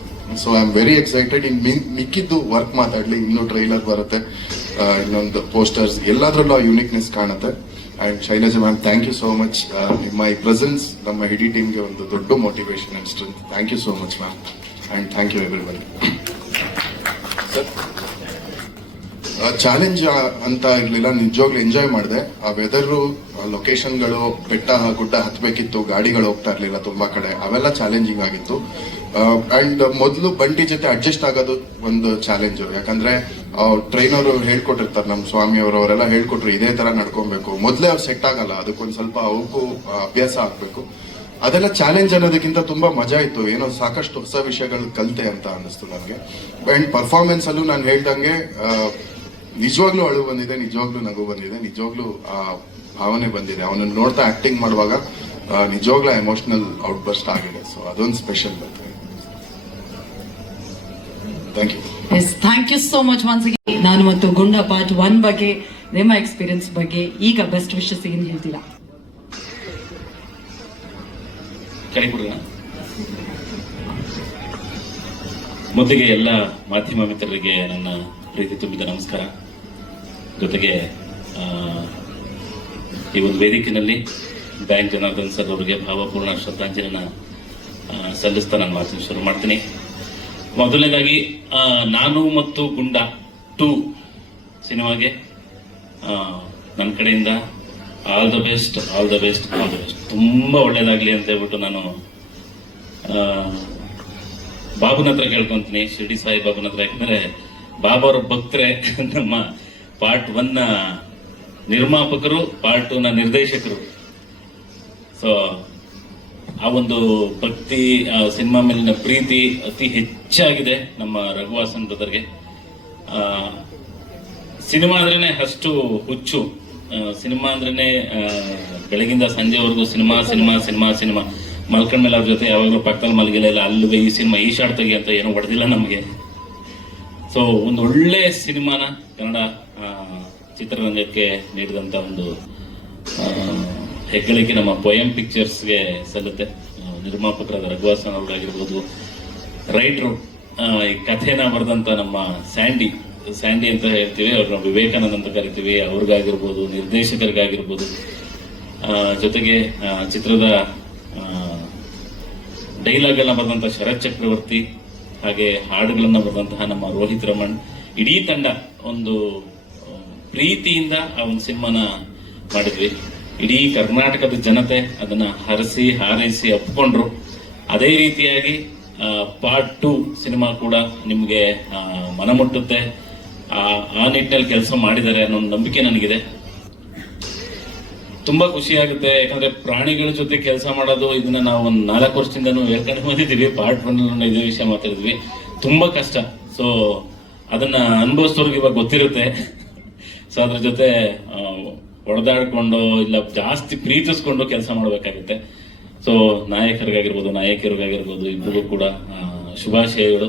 So I am very excited. ಇನ್ ಮಿಕ್ಕಿದ್ದು ವರ್ಕ್ ಮಾತಾಡ್ಲಿ, ಇನ್ನು ಟ್ರೈಲರ್ ಬರುತ್ತೆ, ಇನ್ನೊಂದು ಪೋಸ್ಟರ್ಸ್, ಎಲ್ಲಾದ್ರಲ್ಲೂ ಆ ಯುನಿಕ್ನೆಸ್ ಕಾಣುತ್ತೆ. And Shailaja ma'am, thank you so much. ನಿಮ್ಮ ಈ ಪ್ರೆಸೆನ್ಸ್ ನಮ್ಮ ಇಡೀ ಟೀಮ್ಗೆ ಒಂದು ದೊಡ್ಡ motivation and strength. Thank you so much ma'am and thank you everybody. Challenge ಅಂತ ಇರ್ಲಿಲ್ಲ, ನಿಜವಾಗ್ಲೂ ಎಂಜಾಯ್ ಮಾಡಿದೆ. ಆ ವೆದರು, ಲೊಕೇಶನ್ಗಳು, ಬೆಟ್ಟ ಗುಡ್ಡ ಹತ್ಬೇಕಿತ್ತು, ಗಾಡಿಗಳು ಹೋಗ್ತಾ ಇರ್ಲಿಲ್ಲ ತುಂಬಾ ಕಡೆ, ಅವೆಲ್ಲ ಚಾಲೆಂಜಿಂಗ್ ಆಗಿತ್ತು. ಅಂಡ್ ಮೊದಲು ಬಂಟಿ ಜೊತೆ ಅಡ್ಜಸ್ಟ್ ಆಗೋದು ಒಂದು ಚಾಲೆಂಜ್. ಯಾಕಂದ್ರೆ ಟ್ರೈನ್ ಅವರು ಹೇಳ್ಕೊಟ್ಟಿರ್ತಾರೆ, ನಮ್ಮ ಸ್ವಾಮಿ ಅವರೆಲ್ಲ ಹೇಳ್ಕೊಟ್ರು ಇದೇ ತರ ನಡ್ಕೊಬೇಕು. ಮೊದಲೇ ಅವ್ರು ಸೆಟ್ ಆಗಲ್ಲ, ಅದಕ್ಕೊಂದ್ ಸ್ವಲ್ಪ ಅವಕ್ಕೂ ಅಭ್ಯಾಸ ಆಗ್ಬೇಕು. ಅದೆಲ್ಲ ಚಾಲೆಂಜ್ ಅನ್ನೋದಕ್ಕಿಂತ ತುಂಬಾ ಮಜಾ ಇತ್ತು. ಏನೋ ಸಾಕಷ್ಟು ಹೊಸ ವಿಷಯಗಳು ಕಲಿತೆ ಅಂತ ಅನ್ನಿಸ್ತು ನನಗೆ. ಅಂಡ್ ಪರ್ಫಾರ್ಮೆನ್ಸ್ ಅಲ್ಲೂ ನಾನು ಹೇಳ್ದಂಗೆ ನಿಜವಾಗ್ಲೂ ಅಳು ಬಂದಿದೆ, ನಿಜವಾಗ್ಲೂ ನಗು ಬಂದಿದೆ, ನಿಜವಾಗ್ಲೂ ಆ ಭಾವನೆ ಬಂದಿದೆ. ಅವನನ್ನು ನೋಡ್ತಾ ಆಕ್ಟಿಂಗ್ ಮಾಡುವಾಗ ನಿಜವಾಗ್ಲೂ ಎಮೋಷನಲ್ ಔಟ್ಬರ್ಸ್ಟ್ ಆಗಿದೆ. ಸೊ ಅದೊಂದು ಸ್ಪೆಷಲ್ ಬರ್ತದೆ. Thank you. Yes, thank you so much once again. Naanu Matthu ಗುಂಡ ಪಾರ್ಟ್ 1 ಬಗ್ಗೆ, ನಿಮ್ಮ ಎಕ್ಸ್ಪೀರಿಯನ್ಸ್ ಬಗ್ಗೆ, ಈಗ ಬೆಸ್ಟ್ ವಿಶಸ್ ಏನ್ ಹೇಳ್ತೀರಾ? ಮೊದಲಿಗೆ ಎಲ್ಲ ಮಾಧ್ಯಮ ಮಿತ್ರರಿಗೆ ನನ್ನ ಪ್ರೀತಿ ತುಂಬಿದ ನಮಸ್ಕಾರ. ಜೊತೆಗೆ ಈ ಒಂದು ವೇದಿಕೆಯಲ್ಲಿ ಬ್ಯಾಂಕ್ ಜನಾರ್ದನ್ ಸರ್ ಅವರಿಗೆ ಭಾವಪೂರ್ಣ ಶ್ರದ್ಧಾಂಜಲಿನ ಸಲ್ಲಿಸ್ತಾ ನಾನು ಮಾತನ್ನು ಶುರು ಮಾಡ್ತೀನಿ. ಮೊದಲನೇದಾಗಿ ನಾನು ಮತ್ತು ಗುಂಡ 2 ಸಿನಿಮಾಗೆ ನನ್ನ ಕಡೆಯಿಂದ all the best, all the best, all the best. ತುಂಬ ಒಳ್ಳೇದಾಗ್ಲಿ ಅಂತ ಹೇಳ್ಬಿಟ್ಟು ನಾನು ಬಾಬುನ ಹತ್ರ ಕೇಳ್ಕೊಂತೀನಿ, ಶಿರ್ಡಿ ಸಾಯಿ ಬಾಬುನ ಹತ್ರ. ಯಾಕಂದ್ರೆ ಬಾಬಾವ್ರ ಭಕ್ತರೆ, ನಮ್ಮ ಪಾರ್ಟ್ 1ನ ನಿರ್ಮಾಪಕರು, ಪಾರ್ಟ್ 2ನ ನಿರ್ದೇಶಕರು. ಸೊ ಆ ಒಂದು ಭಕ್ತಿ, ಸಿನಿಮಾ ಮೇಲಿನ ಪ್ರೀತಿ ಅತಿ ಹೆಚ್ಚಾಗಿದೆ ನಮ್ಮ ರಘುವಾಸನ್ ಬ್ರದರ್ಗೆ. ಸಿನಿಮಾ ಅಂದ್ರೇನೆ ಅಷ್ಟು ಹುಚ್ಚು. ಸಿನಿಮಾ ಅಂದ್ರೇನೆ ಬೆಳಗಿಂದ ಸಂಜೆವರೆಗೂ ಸಿನಿಮಾ ಸಿನಿಮಾ ಸಿನಿಮಾ ಸಿನಿಮಾ. ಮಲ್ಕೊಂಡ ಮೇಲೆ ಅವ್ರ ಜೊತೆ ಯಾವಾಗಲೂ ಪಕ್ಕದಲ್ಲಿ ಮಲಗಿಲ್ಲ, ಇಲ್ಲ ಅಲ್ಲವೇ ಈ ಸಿನಿಮಾ ಈ ಶಾರ್ಟ್ ತೆಗಿ ಅಂತ ಏನೂ ಹೊಡೆದಿಲ್ಲ ನಮಗೆ. ಸೊ ಒಂದು ಒಳ್ಳೆ ಸಿನಿಮಾನ ಕನ್ನಡ ಚಿತ್ರರಂಗಕ್ಕೆ ನೀಡಿದಂತ ಒಂದು ಹೆಗ್ಗಳಿಕೆ ನಮ್ಮ ಪೊಯಂ ಪಿಕ್ಚರ್ಸ್ಗೆ ಸಲ್ಲುತ್ತೆ. ನಿರ್ಮಾಪಕರಾದ ರಘುವಾಸನ್ ಅವ್ರಿಗಾಗಿರ್ಬೋದು, ರೈಟ್ರು ಈ ಕಥೆನ ಬರೆದಂತ ನಮ್ಮ ಸ್ಯಾಂಡಿ ಅಂತ ಹೇಳ್ತೀವಿ, ಅವ್ರನ್ನ ವಿವೇಕಾನಂದ ಅಂತ ಕರಿತೀವಿ, ಅವ್ರಿಗಾಗಿರ್ಬೋದು, ನಿರ್ದೇಶಕರಿಗಾಗಿರ್ಬೋದು, ಜೊತೆಗೆ ಚಿತ್ರದ ಡೈಲಾಗ್ ಎಲ್ಲ ಬರೆದಂತ ಶರತ್ ಚಕ್ರವರ್ತಿ, ಹಾಗೆ ಹಾಡುಗಳನ್ನ ಬರೆದಂತಹ ನಮ್ಮ ರೋಹಿತ್ ರಮಣ್, ಇಡೀ ತಂಡ ಒಂದು ಪ್ರೀತಿಯಿಂದ ಆ ಒಂದು ಸಿನಿಮಾನ ಮಾಡಿದ್ವಿ. ಇಡೀ ಕರ್ನಾಟಕದ ಜನತೆ ಅದನ್ನ ಹರಸಿ ಹಾರೈಸಿ ಒಪ್ಕೊಂಡ್ರು. ಅದೇ ರೀತಿಯಾಗಿ ಪಾರ್ಟ್ 2 ಸಿನಿಮಾ ಕೂಡ ನಿಮ್ಗೆ ಮನಮುಟ್ಟುತ್ತೆ. ಆ ನಿಟ್ಟಿನಲ್ಲಿ ಕೆಲಸ ಮಾಡಿದ್ದಾರೆ ಅನ್ನೋ ನಂಬಿಕೆ ನನಗಿದೆ. ತುಂಬಾ ಖುಷಿ ಆಗುತ್ತೆ. ಯಾಕಂದ್ರೆ ಪ್ರಾಣಿಗಳ ಜೊತೆ ಕೆಲಸ ಮಾಡೋದು, ಇದನ್ನ ನಾವು ಒಂದು 4 ವರ್ಷದಿಂದನೂ ಹೇಳ್ಕೊಂಡು ಬಂದಿದ್ದೀವಿ. ಪಾರ್ಟ್ 1 ಇದೇ ವಿಷಯ ಮಾತಾಡಿದ್ವಿ. ತುಂಬಾ ಕಷ್ಟ. ಸೊ ಅದನ್ನ ಅನುಭವಿಸೋರ್ಗೆ ಇವಾಗ ಗೊತ್ತಿರುತ್ತೆ. ಸೊ ಅದ್ರ ಜೊತೆ ಹೊಡೆದಾಡ್ಕೊಂಡು, ಇಲ್ಲ ಜಾಸ್ತಿ ಪ್ರೀತಿಸ್ಕೊಂಡು ಕೆಲಸ ಮಾಡಬೇಕಾಗುತ್ತೆ. ಸೊ ನಾಯಕಿಯರಿಗಾಗಿರ್ಬೋದು ಇಬ್ಬರಿಗೂ ಕೂಡ ಶುಭಾಶಯಗಳು,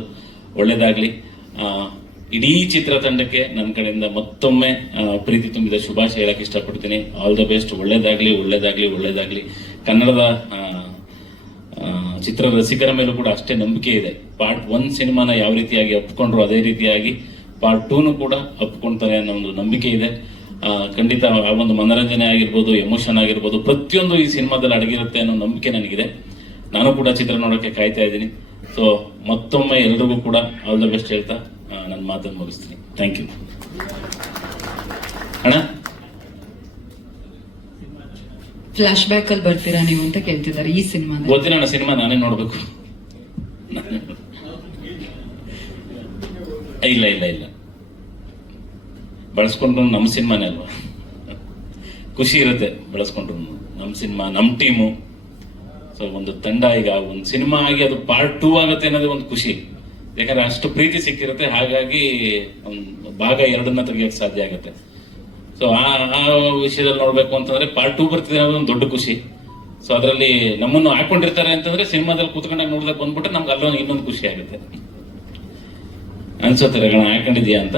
ಒಳ್ಳೇದಾಗ್ಲಿ. ಇಡೀ ಚಿತ್ರತಂಡಕ್ಕೆ ನನ್ನ ಕಡೆಯಿಂದ ಮತ್ತೊಮ್ಮೆ ಪ್ರೀತಿ ತುಂಬಿದ ಶುಭಾಶಯ ಹೇಳಕ್ ಇಷ್ಟಪಡ್ತೀನಿ. All the best. ಒಳ್ಳೇದಾಗ್ಲಿ, ಒಳ್ಳೇದಾಗ್ಲಿ, ಒಳ್ಳೇದಾಗ್ಲಿ. ಕನ್ನಡದ ಚಿತ್ರ ರಸಿಕರ ಮೇಲೂ ಕೂಡ ಅಷ್ಟೇ ನಂಬಿಕೆ ಇದೆ. ಪಾರ್ಟ್ 1 ಸಿನಿಮಾನ ಯಾವ ರೀತಿಯಾಗಿ ಒಪ್ಕೊಂಡ್ರು ಅದೇ ರೀತಿಯಾಗಿ ಪಾರ್ಟ್ 2 ಕೂಡ ಒಪ್ಕೊಂತಾರೆ ಅನ್ನೋ ಒಂದು ನಂಬಿಕೆ ಇದೆ. ಖಂಡಿತ ಆ ಒಂದು ಮನರಂಜನೆ ಆಗಿರ್ಬೋದು, ಎಮೋಷನ್ ಆಗಿರ್ಬೋದು, ಪ್ರತಿಯೊಂದು ಈ ಸಿನಿಮಾದಲ್ಲಿ ಅಡಗಿರುತ್ತೆ ಅನ್ನೋ ನಂಬಿಕೆ ನನಗಿದೆ. ನಾನು ಕೂಡ ಚಿತ್ರ ನೋಡೋಕೆ ಕಾಯ್ತಾ ಇದ್ದೀನಿ. ಸೊ ಮತ್ತೊಮ್ಮೆ ಎಲ್ರಿಗೂ ಕೂಡ ಆಲ್ ದ ಬೆಸ್ಟ್ ಹೇಳ್ತಾ ನನ್ನ ಮಾತನ್ನು ಮುಗಿಸ್ತೀನಿ. Thank you. ಅಣ್ಣ, ಫ್ಲಾಶ್ ಬ್ಯಾಕ್ ಅಲ್ಲಿ ಬರ್ತೀರಾ ನೀವು ಅಂತ ಕೇಳ್ತಿದ್ದಾರೆ ಈ ಸಿನಿಮಾ. ಗೊತ್ತಿಲ್ಲ ಅಣ್ಣ, ಸಿನಿಮಾ ನಾನೇ ನೋಡ್ಬೇಕು. ಇಲ್ಲ ಇಲ್ಲ ಇಲ್ಲ, ಬಳಸ್ಕೊಂಡ್ರು ನಮ್ಮ ಸಿನಿಮಾನೇ ಅಲ್ವಾ, ಖುಷಿ ಇರುತ್ತೆ ಬಳಸ್ಕೊಂಡ್ರು. ನಮ್ಮ ಸಿನಿಮಾ, ನಮ್ಮ ಟೀಮು. ಸೊ ಒಂದು ತಂಡ ಈಗ ಒಂದು ಸಿನಿಮಾ ಆಗಿ ಅದು ಪಾರ್ಟ್ 2 ಆಗುತ್ತೆ ಅನ್ನೋದೇ ಒಂದು ಖುಷಿ. ಯಾಕಂದ್ರೆ ಅಷ್ಟು ಪ್ರೀತಿ ಸಿಕ್ಕಿರುತ್ತೆ. ಹಾಗಾಗಿ ಒಂದು ಭಾಗ 2ನ್ನ ತೆಗಿಯೋಕೆ ಸಾಧ್ಯ ಆಗುತ್ತೆ. ಸೊ ಆ ವಿಷಯದಲ್ಲಿ ನೋಡ್ಬೇಕು ಅಂತಂದ್ರೆ ಪಾರ್ಟ್ 2 ಬರ್ತಿದೆ ಅನ್ನೋದು ಒಂದು ದೊಡ್ಡ ಖುಷಿ. ಸೊ ಅದರಲ್ಲಿ ನಮ್ಮನ್ನು ಹಾಕೊಂಡಿರ್ತಾರೆ ಅಂತಂದ್ರೆ ಸಿನಿಮಾದಲ್ಲಿ ಕೂತ್ಕೊಂಡಾಗ ನೋಡ್ದಾಗ ಬಂದ್ಬಿಟ್ರೆ ನಮ್ಗೆ ಅಲ್ಲೊಂದು ಇನ್ನೊಂದು ಖುಷಿ ಆಗುತ್ತೆ ಅನ್ಸುತ್ತೆ. ರಗಣ ಹಾಕೊಂಡಿದ್ಯಾ ಅಂತ.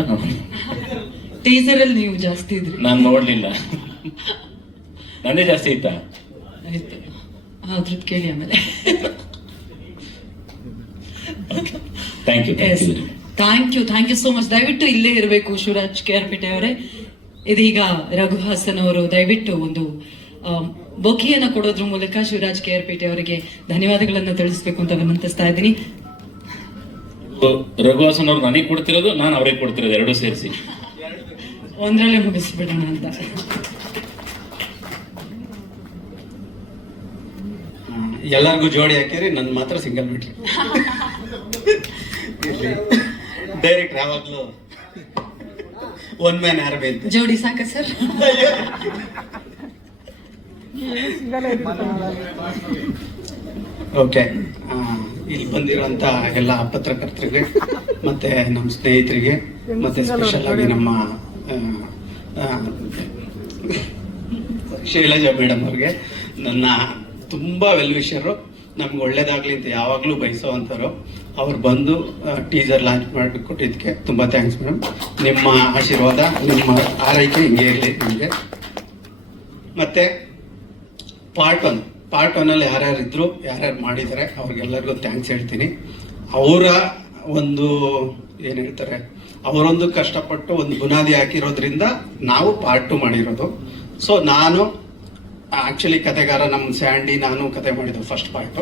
ಟೀಸರ್ ಅಲ್ಲಿ ನೀವು ಜಾಸ್ತಿ ಇದ್ರಿ, ನಾನು ನೋಡ್ಲಿಲ್ಲ. ನಂದೇ ಜಾಸ್ತಿ ಇತ್ತಾ? ಆಯ್ತು, ಅದ್ರದ್ದು ಕೇಳಿ ಆಮೇಲೆ. Thank you so much. ದಯವಿಟ್ಟು ಇಲ್ಲೇ ಇರಬೇಕು ಶಿವರಾಜ್ KRPೇಟೆ ಅವರೇ. ಇದೀಗ ರಘುಹಾಸನ್ ಅವರು ದಯವಿಟ್ಟು ಒಂದು ಬೊಕೆಯನ್ನ ಕೊಡೋದ್ರ ಮೂಲಕ ಶಿವರಾಜ್ KRPೇಟೆ ಅವರಿಗೆ ಧನ್ಯವಾದಗಳನ್ನ ತಿಳಿಸ್ಬೇಕು ಅಂತ ವಿನಂತಿಸ್ತಾ ಇದ್ದೀನಿ. ರಘುಹಾಸನ್ ಅವ್ರು ನನಗೆ ಕೊಡ್ತಿರೋದು, ನಾನು ಅವ್ರಿಗೆ ಕೊಡ್ತಿರೋದು, ಎರಡೂ ಸೇರಿಸಿ ಒಂದ್ರಲ್ಲೇ ಮುಗಿಸ್ಬಿಡೋಣ ಅಂತ. ಎಲ್ಲರಿಗೂ ಜೋಡಿ ಹಾಕಿರಿ, ನನ್ನ ಮಾತ್ರ ಸಿಂಗಲ್ ಬಿಟ್ರಿ. ಡೈರೆಕ್ಟ್ ಯಾವಾಗ್ಲೂ ಒನ್ ಮ್ಯಾನ್ ಆರ್ಮಿ ಅಂತ. ಜೋಡಿ ಸಾಕ ಸರ್? ಓಕೆ, ಇಲ್ಲಿ ಬಂದಿರೋಂಥ ಎಲ್ಲ ಪತ್ರಕರ್ತರಿಗೆ ಮತ್ತು ನಮ್ಮ ಸ್ನೇಹಿತರಿಗೆ ಮತ್ತು ಸ್ಪೆಷಲ್ ಆಗಿ ನಮ್ಮ ಶೈಲಜಾ ಮೇಡಮ್ ಅವ್ರಿಗೆ, ನನ್ನ ತುಂಬ ವೆಲ್ ವಿಷರು, ನಮ್ಗೆ ಒಳ್ಳೇದಾಗಲಿ ಅಂತ ಯಾವಾಗಲೂ ಬಯಸೋವಂಥವ್ರು. ಅವ್ರು ಬಂದು ಟೀಸರ್ ಲಾಂಚ್ ಮಾಡಿಕೊಟ್ಟಿದ್ದಕ್ಕೆ ತುಂಬ ಥ್ಯಾಂಕ್ಸ್ ಮೇಡಮ್. ನಿಮ್ಮ ಆಶೀರ್ವಾದ, ನಿಮ್ಮ ಆರೈಕೆ ಹಿಂಗೆ ಇರಲಿ ನಿಮಗೆ. ಮತ್ತು ಪಾರ್ಟ್ ಒನ್ನಲ್ಲಿ ಯಾರ್ಯಾರು ಇದ್ರು, ಯಾರ್ಯಾರು ಮಾಡಿದ್ದಾರೆ ಅವ್ರಿಗೆಲ್ಲರಿಗೂ ಥ್ಯಾಂಕ್ಸ್ ಹೇಳ್ತೀನಿ. ಅವರ ಒಂದು ಏನು ಹೇಳ್ತಾರೆ, ಅವರೊಂದು ಕಷ್ಟಪಟ್ಟು ಒಂದು ಬುನಾದಿ ಹಾಕಿರೋದ್ರಿಂದ ನಾವು ಪಾರ್ಟ್ 2 ಮಾಡಿರೋದು. ಸೊ ನಾನು ಆ್ಯಕ್ಚುಲಿ ಕತೆಗಾರ, ನಮ್ಮ ಸ್ಯಾಂಡಿ ನಾನು ಕತೆ ಮಾಡಿದ್ದು ಫಸ್ಟ್ ಪಾರ್ಟು.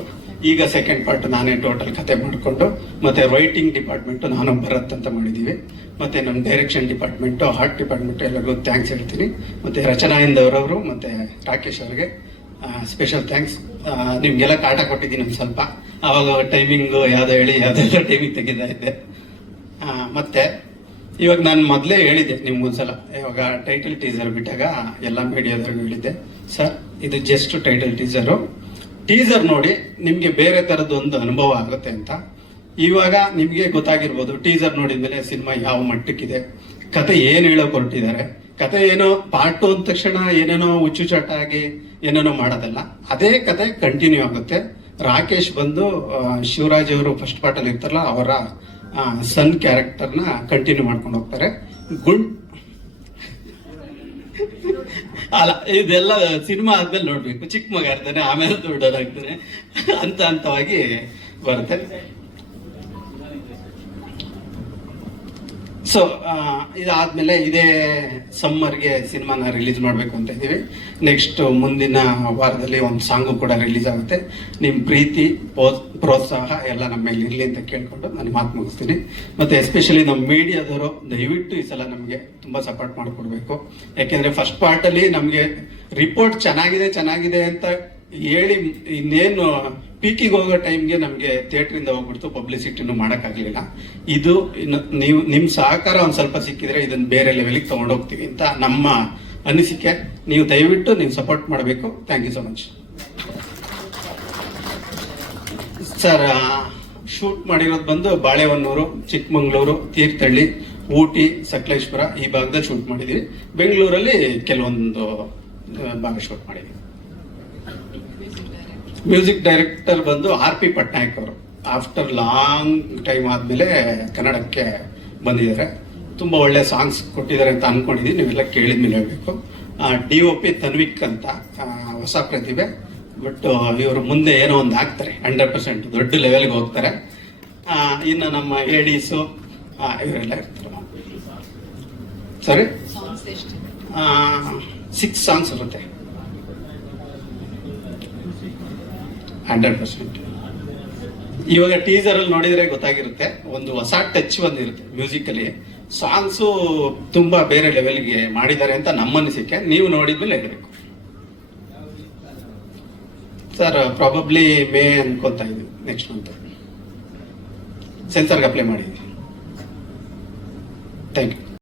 ಈಗ ಸೆಕೆಂಡ್ ಪಾರ್ಟ್ ನಾನೇ ಟೋಟಲ್ ಕತೆ ಮಾಡಿಕೊಂಡು, ಮತ್ತು ರೈಟಿಂಗ್ ಡಿಪಾರ್ಟ್ಮೆಂಟು ನಾನು ಭರತ್ ಅಂತ ಮಾಡಿದ್ದೀವಿ. ಮತ್ತು ನಮ್ಮ ಡೈರೆಕ್ಷನ್ ಡಿಪಾರ್ಟ್ಮೆಂಟು, ಆರ್ಟ್ ಡಿಪಾರ್ಟ್ಮೆಂಟು ಎಲ್ಲರಿಗೂ ಥ್ಯಾಂಕ್ಸ್ ಹೇಳ್ತೀನಿ. ಮತ್ತು ರಚನಾ ಇಂದವರವರು ಮತ್ತು ರಾಕೇಶ್ ಅವ್ರಿಗೆ ಸ್ಪೆಷಲ್ ಥ್ಯಾಂಕ್ಸ್. ನಿಮಗೆಲ್ಲ ಕಾಟ ಕೊಟ್ಟಿದ್ದೀನಿ ಒಂದು ಸ್ವಲ್ಪ, ಆವಾಗ ಟೈಮಿಂಗು ಯಾವುದೋ ಹೇಳಿ ಯಾವುದೆಲ್ಲ ಟೈಮಿಂಗ್ ತೆಗಿತಾ ಇದ್ದೆ. ಮತ್ತು ಇವಾಗ ನಾನು ಮೊದಲೇ ಹೇಳಿದ್ದೆ ನಿಮ್ಗೊಂದ್ಸಲ, ಇವಾಗ ಟೈಟಲ್ ಟೀಸರ್ ಬಿಟ್ಟಾಗ ಎಲ್ಲ ಮೀಡಿಯಾದವ್ರಿಗೂ ಹೇಳಿದ್ದೆ, ಸರ್ ಇದು ಜಸ್ಟ್ ಟೈಟಲ್ ಟೀಸರ್ ನೋಡಿ ನಿಮಗೆ ಬೇರೆ ಥರದ್ದೊಂದು ಅನುಭವ ಆಗುತ್ತೆ ಅಂತ. ಇವಾಗ ನಿಮಗೆ ಗೊತ್ತಾಗಿರ್ಬೋದು, ಟೀಸರ್ ನೋಡಿದ್ಮೇಲೆ ಸಿನಿಮಾ ಯಾವ ಮಟ್ಟಕ್ಕಿದೆ, ಕತೆ ಏನು ಹೇಳೋಕೆ ಹೊರಟಿದ್ದಾರೆ. ಕತೆ ಏನೋ ಪಾರ್ಟ್ 2 ಅಂದ ತಕ್ಷಣ ಏನೇನೋ ಹುಚ್ಚುಚಾಟ ಆಗಿ ಏನೇನೋ ಮಾಡೋದಲ್ಲ, ಅದೇ ಕತೆ ಕಂಟಿನ್ಯೂ ಆಗುತ್ತೆ. ರಾಕೇಶ್ ಬಂದು ಶಿವರಾಜ್ ಅವರು ಫಸ್ಟ್ ಪಾರ್ಟಲ್ಲಿ ಇರ್ತಾರಲ್ಲ, ಅವರ ಸನ್ ಕ್ಯಾರೆಕ್ಟರ್ನ ಕಂಟಿನ್ಯೂ ಮಾಡ್ಕೊಂಡು ಹೋಗ್ತಾರೆ. ಅಲ್ಲ, ಇದೆಲ್ಲ ಸಿನಿಮಾ ಆದ್ಮೇಲೆ ನೋಡ್ಬೇಕು. ಚಿಕ್ಕ ಮಗ ಇರ್ತಾನೆ, ಆಮೇಲೆ ದೊಡ್ಡದಾಗ್ತಾನೆ, ಹಂತವಾಗಿ ಬರುತ್ತೆ. ಸೊ ಇದಾದ್ಮೇಲೆ ಇದೇ ಸಮ್ಮರ್ಗೆ ಸಿನಿಮಾನ ರಿಲೀಸ್ ಮಾಡಬೇಕು ಅಂತ ಇದ್ದೀವಿ. ನೆಕ್ಸ್ಟ್ ಮುಂದಿನ ವಾರದಲ್ಲಿ ಒಂದು ಸಾಂಗು ಕೂಡ ರಿಲೀಸ್ ಆಗುತ್ತೆ. ನಿಮ್ಮ ಪ್ರೀತಿ ಪ್ರೋತ್ಸಾಹ ಎಲ್ಲ ನಮ್ಮ ಮೇಲೆ ಇರಲಿ ಅಂತ ಕೇಳ್ಕೊಂಡು ನಾನು ಮಾತು ಮುಗಿಸ್ತೀನಿ. ಮತ್ತು ಎಸ್ಪೆಷಲಿ ನಮ್ಮ ಮೀಡಿಯಾದವರು ದಯವಿಟ್ಟು ಈ ಸಲ ನಮಗೆ ತುಂಬ ಸಪೋರ್ಟ್ ಮಾಡಿಕೊಡ್ಬೇಕು. ಯಾಕೆಂದರೆ ಫಸ್ಟ್ ಪಾರ್ಟಲ್ಲಿ ನಮಗೆ ರಿಪೋರ್ಟ್ ಚೆನ್ನಾಗಿದೆ ಅಂತ ಹೇಳಿ ಇನ್ನೇನು ಪೀಕಿಗೆ ಹೋಗೋ ಟೈಮ್ಗೆ ನಮಗೆ ಥಿಯೇಟ್ರಿಂದ ಹೋಗ್ಬಿಡ್ತು, ಪಬ್ಲಿಸಿಟಿನೂ ಮಾಡೋಕ್ಕಾಗಲಿಲ್ಲ. ಇದು ನೀವು ನಿಮ್ಮ ಸಹಕಾರ ಒಂದು ಸ್ವಲ್ಪ ಸಿಕ್ಕಿದ್ರೆ ಇದನ್ನು ಬೇರೆ ಲೆವೆಲಿಗೆ ತೊಗೊಂಡೋಗ್ತೀವಿ ಅಂತ ನಮ್ಮ ಅನಿಸಿಕೆ. ನೀವು ದಯವಿಟ್ಟು ನೀವು ಸಪೋರ್ಟ್ ಮಾಡಬೇಕು. Thank you so much. Sir, shoot ಮಾಡಿರೋದು ಬಂದು ಬಾಳೆಹೊನ್ನೂರು, ಚಿಕ್ಕಮಂಗ್ಳೂರು, ತೀರ್ಥಹಳ್ಳಿ, ಊಟಿ, ಸಕಲೇಶ್ಪುರ ಈ ಭಾಗದಲ್ಲಿ ಶೂಟ್ ಮಾಡಿದ್ದೀವಿ. ಬೆಂಗಳೂರಲ್ಲಿ ಕೆಲವೊಂದು ಭಾಗ ಶೂಟ್ ಮಾಡಿದ್ದೀವಿ. ಮ್ಯೂಸಿಕ್ ಡೈರೆಕ್ಟರ್ ಬಂದು RP ಪಟ್ನಾಯಕ್ ಅವರು. ಆಫ್ಟರ್ ಲಾಂಗ್ ಟೈಮ್ ಆದಮೇಲೆ ಕನ್ನಡಕ್ಕೆ ಬಂದಿದ್ದಾರೆ. ತುಂಬ ಒಳ್ಳೆ ಸಾಂಗ್ಸ್ ಕೊಟ್ಟಿದ್ದಾರೆ ಅಂತ ಅಂದ್ಕೊಂಡಿದ್ದೀನಿ. ನೀವೆಲ್ಲ ಕೇಳಿದ ಮೇಲೆ ಹೇಳಬೇಕು. DOP ತನ್ವಿಕ್ ಅಂತ ಹೊಸ ಪ್ರತಿಭೆ. ಬಟ್ ಇವರು ಮುಂದೆ ಏನೋ ಒಂದು ಆಗ್ತಾರೆ, 100% ದೊಡ್ಡ ಲೆವೆಲ್ಗೆ ಹೋಗ್ತಾರೆ. ಇನ್ನು ನಮ್ಮ ADಸು ಇವರೆಲ್ಲ ಇರ್ತಾರೆ. ಸರಿ, 6 ಸಾಂಗ್ಸ್ ಇರುತ್ತೆ. 100%. ಇವಾಗ ಟೀಸರಲ್ಲಿ ನೋಡಿದ್ರೆ ಗೊತ್ತಾಗಿರುತ್ತೆ, ಒಂದು ಹೊಸ ಟಚ್ ಬಂದಿರುತ್ತೆ ಮ್ಯೂಸಿಕಲ್ಲಿ. ಸಾಂಗ್ಸು ತುಂಬಾ ಬೇರೆ ಲೆವೆಲ್ಗೆ ಮಾಡಿದ್ದಾರೆ ಅಂತ ನಮ್ಮ ಅನಿಸಿಕೆ. ನೀವು ನೋಡಿದ್ಮೇಲೆ ಹೇಳಬೇಕು. ಸರ್, ಪ್ರಾಬಬ್ಲಿ ಮೇ ಅನ್ಕೊತಾ ಇದ್ದೀವಿ, ನೆಕ್ಸ್ಟ್ ಮಂತ್ ಸೆನ್ಸರ್ಗೆ ಅಪ್ಲೈ ಮಾಡಿದ್ವಿ. Thank you.